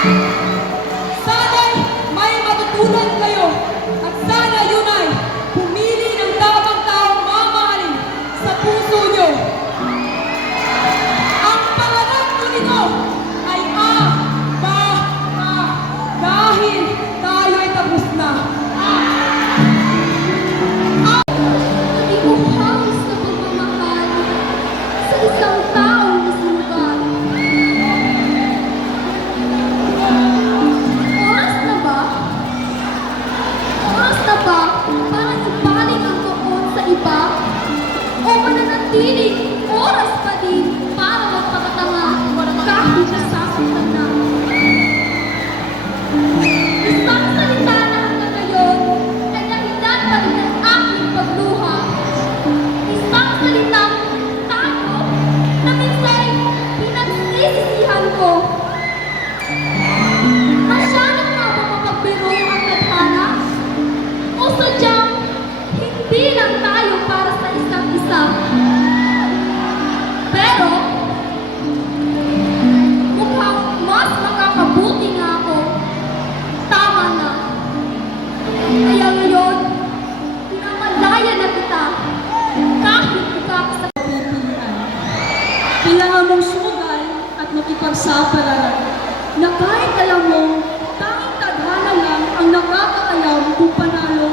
Sana'y may matutunan kayo at sana yun ay pumili ng tamang taong mamahalin sa puso nyo. Ang pangarap ko nito ay dahil tayo ay tapos na. Hindi ko hangis na pagmamahal sa isang taong nasukat. Oras na ba? Oras na ba para ibaling ang tuon sa iba? O mananatiling oras pa din para magpakatanga kahit nasasaktan na? Isang salita na hanggang ngayon ay dahilan pa rin ang aking pagluha. Isang salitang tayo na minsan pinagsisisihan ko. Masyado na ba mapagbiro ang tadhana? O sadyang hindi lang tayo para sa isa't isa? Pero mukhang mas makakabuti nga ako. Tama na. Kaya ngayon, pinamalaya na kita kahit ikakasapipilian. Kailangan mong sugal at makipagsapalaran na kahit alam mong tanging tadhana lang ang nakakaalam kung panalo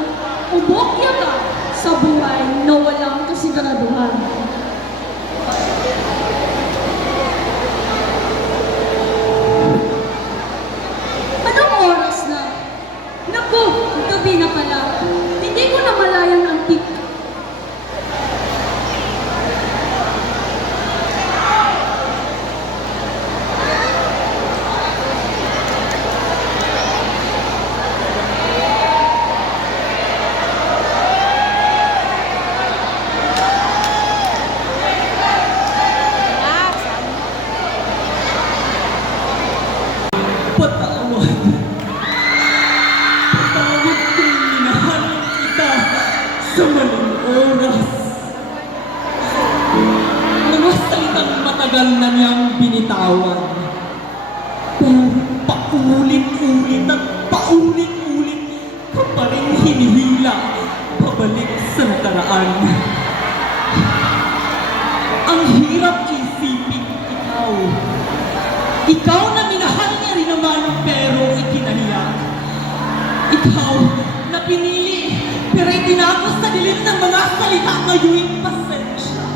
o bokya ka sa buhay na walang kasiguraduhan. Anong oras na? Naku, gabi na pala. Hindi ko na malayan ang tik. Patawad. Patawad kung minahanap kita sa maling oras. Mga salitang matagal na niyang binitawan. Pero paulit-ulit at paulit-ulit ka pa rin hinihila pabalik sa nakaraan. Ang hirap isipin ikaw. Ikaw na minahal niya rin naman pero ikinahiya. Ikaw na pinili pero itinapos sa dilim ng mga salita ngayon'y pasensya.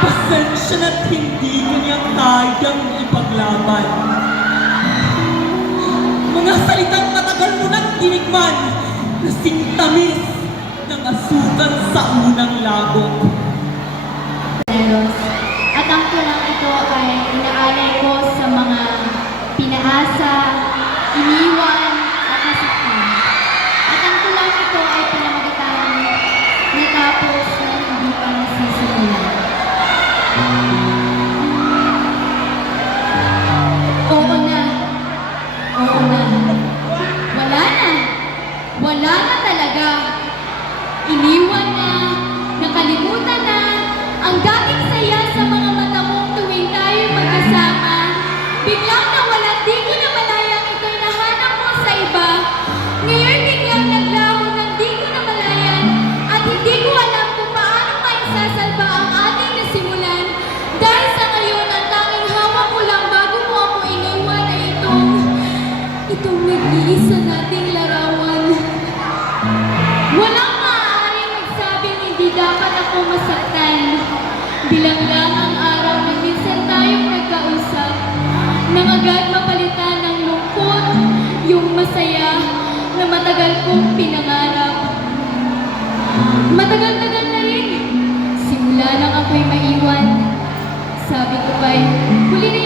Pasensya na't hindi kanya kayang ipaglaban. Mga salitang matagal mo nang tinikman, kasing tamis ng asukal sa unang lagok. At ang tulang ito ay inaalay ko sa mga pinaasa, iniwan, at nasaktan. At ang tulang ito ay pinamagatang natapos na hindi pa nasisimulan. Oo na. Oo na. Wala na. Wala na talaga. Iniwan na. Nakalimutan na. Ang dating saya sa mga mata mong tuwing tayo'y magkasama. Biglang nawala, di ko na malayang ito'y nahanap mo sa iba. Ngayon biglang naglaho nang di ko na malayan. At hindi ko alam kung paano maisasalba ang ating nasimulan. Dahil sa ngayon, ang tanging hawak ko lang bago mo ako iniwan ay itong nag-iisa nating larawan. Walang maaaring magsabing hindi dapat ako masaktan. Bilang lang ang araw na minsan tayong nagkausap, nang agad mapalitan ng lungkot, yung masaya na matagal kong pinangarap. Matagal-tagal na rin, simula nang ako'y maiwan. Sabi ko ba'y huli na